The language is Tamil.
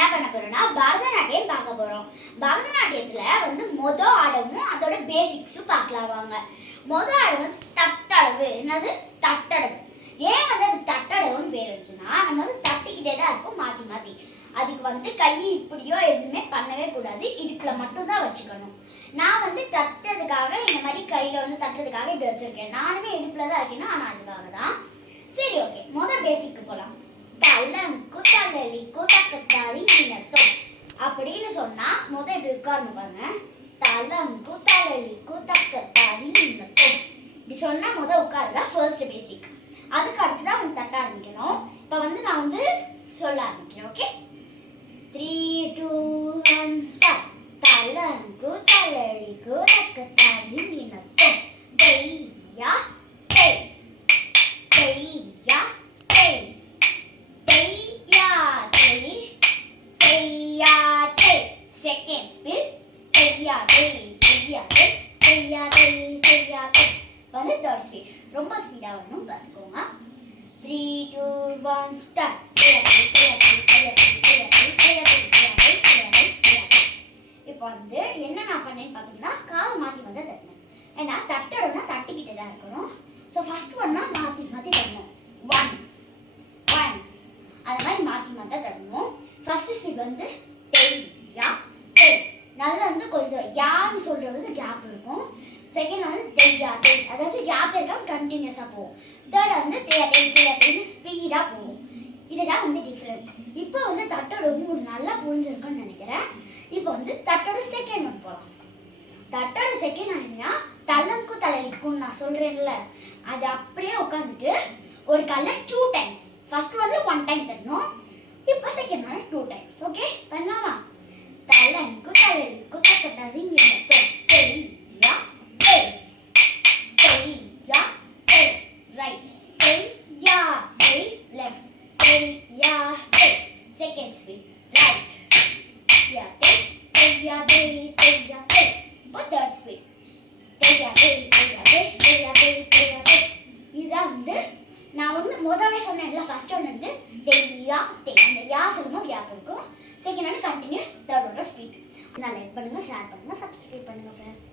என்ன பண்ண போறோம்னா பரதநாட்டியம் பார்க்க போறோம். பரதநாட்டியத்துல மொத ஆடவும் அதோட பேசிக்ஸும் பார்க்கலாம் வாங்க. மொத ஆடம் தட்டளவு. என்னது? தட்டளவு. ஏன் அது தட்டளவுன்னு பேர் வச்சுன்னா நம்ம தட்டிக்கிட்டே தான் இருப்போம் மாத்தி மாத்தி. அதுக்கு கை இப்படியோ எதுவுமே பண்ணவே கூடாது, இடுப்புல மட்டும் தான் வச்சுக்கணும். நான் தட்டுறதுக்காக இந்த மாதிரி கையில தட்டுறதுக்காக இப்படி வச்சிருக்கேன். நானுமே இடுப்புல தான் வைக்கணும், ஆனா அதுக்காக தான். சரி, ஓகே, முதல் பேசிக்கு போலாம். தலங்கு தலலிக்கு தக்கத்தாரி நினத்தோம் அப்படின்னு சொன்னா இப்படி உட்கார்ந்து பாருங்க. தலங்கு தலலிக்கு தக்கத்தாரி நினத்தோம் இப்படி சொன்னா உட்காருதா ஃபர்ஸ்ட் பேசிக். அதுக்கு அடுத்துதான் தட்ட ஆரம்பிக்கணும். இப்ப நான் சொல்ல ஆரம்பிக்கிறேன். Okay, 3, 2, 1 start. தலங்கு தலலிக்கு தக்கத்தாரி நினத்தோம் தையா தை தையா தை தையா தை தையா தை. Second speed. தையா தை தையா தை தையா தை தையா தை. Third speed. ரொம்ப ஸ்பீடா வரணும், பார்த்துக்கோங்க. 3, 2, 1 ஸ்டார்ட். இப்போ என்ன நான் பண்ணேன்னு பார்த்தீங்கன்னா காலை மாற்றி தட்டணும். ஏன்னா தட்டணும்னா தட்டிக்கிட்டே தான் இருக்கணும். ஸோ ஃபர்ஸ்ட் ஒன்னா மாற்றி மாற்றி தட்டணும். 1 1 அது மாதிரி மாற்றி மாற்றி தட்டணும். ஃபர்ஸ்ட் ஸ்பீட் தையா தை. நல்லா கொஞ்சம் யான்னு சொல்றது கேப் இருக்கும். செகண்ட் தையா தை, அதாவது கேப் இருக்காம கண்டினியூஸா போகும். தேர்ட் தையா தை தையா தைன்னு ஸ்பீடா போகும். இதுதான் டிஃபரன்ஸ். இப்போ தட்டோட நல்லா புரிஞ்சிருக்குன்னு நினைக்கிறேன். இப்போ தட்டோட செகண்ட் ஒன் போகலாம். தட்டோட செகண்ட் ஒன்னா தலங்கு தலலிக்கும் நான் சொல்றேன்ல, அது அப்படியே உட்காந்துட்டு ஒரு கால்ல 2 டைம்ஸ். ஃபர்ஸ்ட் ஒன்ல 1 டைம் தட்டணும். இப்போ செகண்ட் ஒன்ல 2 டைம்ஸ். ஓகே, பண்ணலாமா? தலங்கு தலலிக்கு தக்கத்தாரி நினத்தோம் தையா தை தையா தை ரைட் தையா தை லெஃப்ட் தையா தை. செகண்ட் ஸ்பீட் ரைட் தையா தை தையா தை தையா தை. இப்போ தேர்ட் ஸ்பீட் தையா தை தையா தை தையா தை தையா தை. இதுதான் நான் முதவே சொன்னேன்ல, ஃபர்ஸ்ட் ஒன்று தையா தை. அந்த யா சொல்லும்போது கேப் இருக்கும். Second continuous. Third speed. நான் லைக் பண்ணுங்க, ஷேர் பண்ணுங்க, சப்ஸ்கிரைப் பண்ணுங்க ஃப்ரெண்ட்ஸ்.